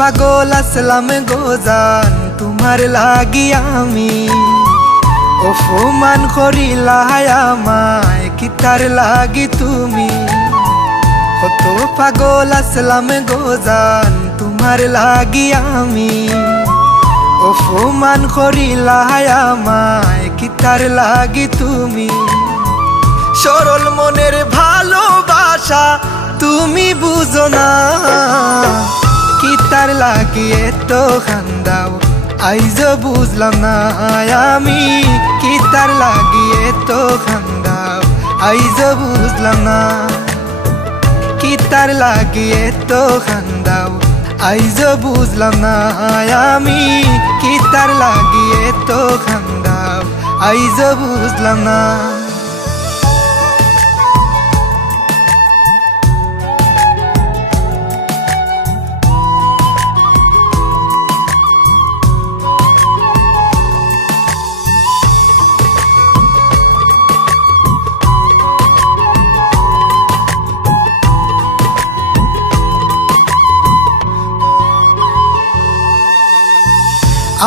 পাগল আসলাম গো জান তোমার লাগি আমি। অপমান করিলা আমায় কি তার লাগি তুমি। কত পাগল আসলাম গো জান তোমার লাগি আমি। অপমান করিলা আমায় কি তার লাগি তুমি। সরল মনের ভালোবাসা তুমি বুঝো না, কি তার লাগি এত কান্দাও আইজ বুঝলাম না আমি। কি তার লাগি এত কান্দাও আইজ বুঝলাম না। কি তার লাগি এত কান্দাও আইজ বুঝলাম না আমি। কি তার লাগি এত কান্দাও আইজ বুঝলাম না।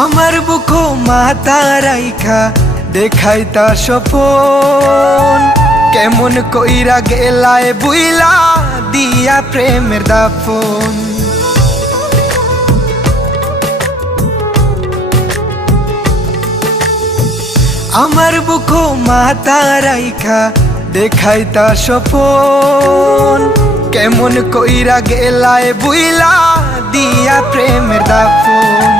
আমার বুকো মাথা রাইখা দেখাইতা স্বপন, কেমন কইরা গেলায় বুইলা দিয়া প্রেমের দাফন। আমার বুকো মাথা রাইখা দেখাইতা স্বপন, কেমন কইরা গেলায় বুইলা দিয়া প্রেমের দাফন।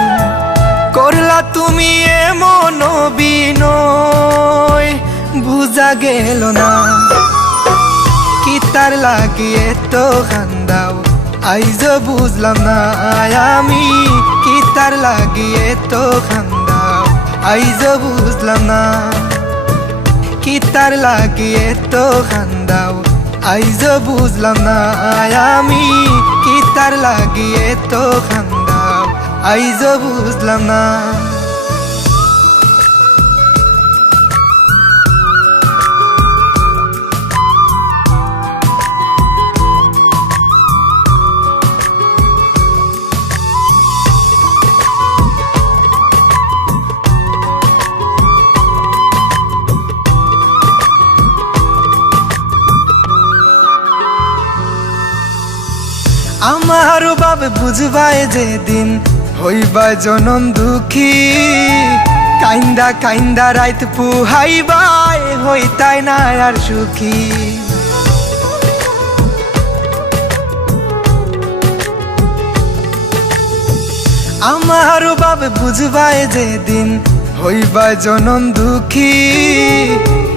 করলা তুমি এমন বিনয় বুঝা গেল না, কি তার লাগি এত কান্দাও আইজ বুঝলাম না আমি। কি তার লাগি এত কান্দাও আইজ বুঝলাম না। কি তার লাগি এত কান্দাও আইজ বুঝলাম না আমি। কি তার লাগি এত কান্দাও আইজ বুঝলাম না। আমার বাপ বুঝবাই যেদিন হইবা জনম দুঃখী, কাইন্দা কাইন্দা রাইত পুহাইবাই হইতাই না আর সুখী। আমার বাপ বুঝবাই যেদিন হইবা জনম দুঃখী,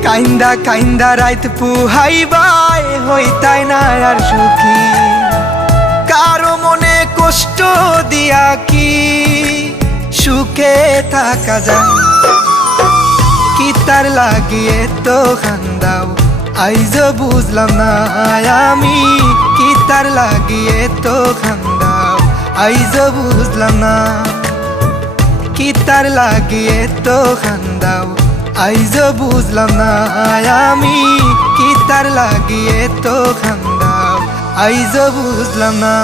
কাইন্দা কাইন্দা রাইত পুহাইবাই হইতাই না আর সুখী। কারো মনে কষ্ট দিয়া কি সুখে থাকা যায়, কি তার লাগি এত কান্দাও আইজ বুঝলাম না আমি। কি তার লাগি এত কান্দাও আইজ বুঝলাম না। কি তার লাগি এত কান্দাও আইজ বুঝলাম না আমি। কি তার লাগি এত কান্দাও আইজ বুঝলাম না।